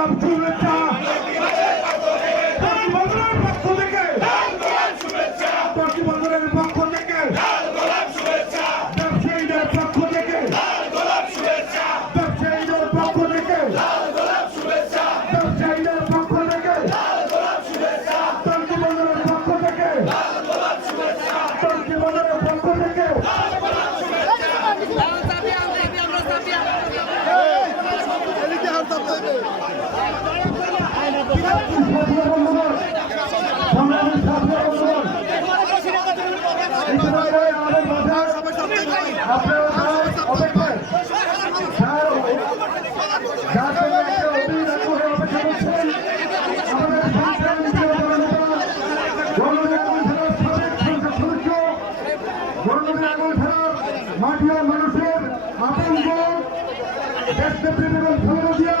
গোলাপ শুভেচ্ছা মানুষের আপন দেশনেত্রী বেগম খালেদা জিয়া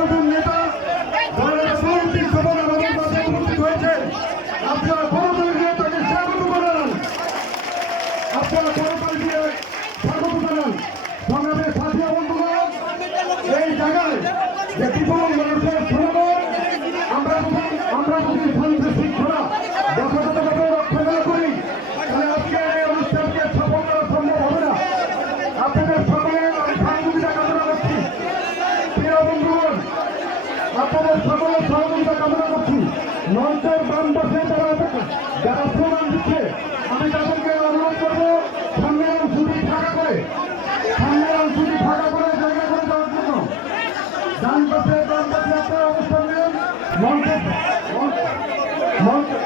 আস্থানগর নেতা, দলের সভাপতি সভা আমাদের মাঝে উপস্থিত হয়েছে। আপনারা বড় দিয়ে তাকে স্বাগত জানান। আপনারা বড় দিয়ে স্বাগত জানান। সংগ্রামের সাথী বন্ধুগণ, এই জায়গায় যে বিপুল মানুষের সমাগম আমরা যদি আমরা যদি শান্তি শৃঙ্খলা যথাযথভাবে রক্ষা না করি তাহলে আজকে এই অনুষ্ঠানকে সফল করা সম্ভব হবে না আপনাদের সকলের আমি সহযোগিতা কামনা করছি প্রিয় বন্ধুগণ আপনাদের সকলের সহযোগিতা কামনা করছি। মঞ্চের বাম পাশে যারা যারা স্লোগান দিচ্ছে আমি তাদেরকে অনুরোধ করব, সম্মেলন ছুটি ফাঁকা করে, সম্মেলন ছুটি ফাঁকা করে জায়গা করে দেওয়ার জন্য। ডান পাশে বাম পাশে আপনারা অবস্থান নেন। মঞ্চে মঞ্চে- মঞ্চে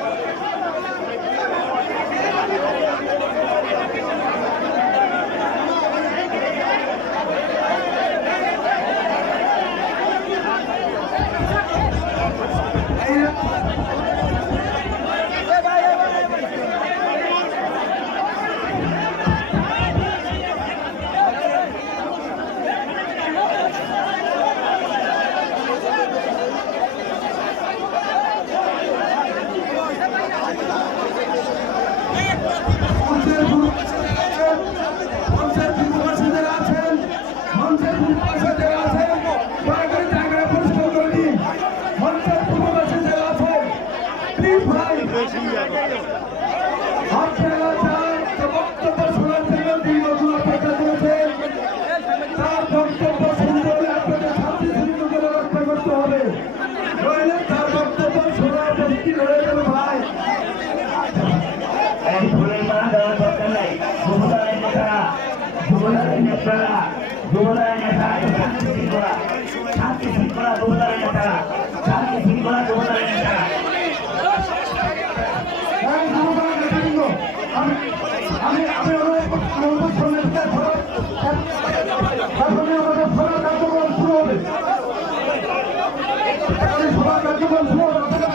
মঞ্চের পূর্ব মঞ্চের পূর্ব পাশে যারা আছেন মঞ্চের পূর্ব পাশে যারা আছেন দয়া করে জায়গাটা পরিষ্কার করে দিন মঞ্চের পূর্ব পাশে যারা আছেন প্লিজ ভাই আপনারা যার যে বক্তব্য শোনার জন্য দীর্ঘদিন অপেক্ষা করেছেন তার বক্তব্য শুনতে হলে আপনাদের শান্তি শৃঙ্খলা রক্ষা করতে হবে নইলে তার বক্তব্য শোনা উপস্থিত হয়ে যাবে ভাই এই ফুলের মালা দেওয়ার দরকার নাই যুবদলের নেতারা যুবদলের নেতারা যুবদলের নেতারা শান্তি শৃঙ্খলা শান্তি শৃঙ্খলা যুবদলের নেতারা শান্তি শৃঙ্খলা যুবদলের নেতৃবৃন্দ, আমি আমি অনুরোধ করছি, এখনই আমাদের সভা কার্যক্রম শুরু হবে সভা কার্যক্রম শুরু হবে আপনাদের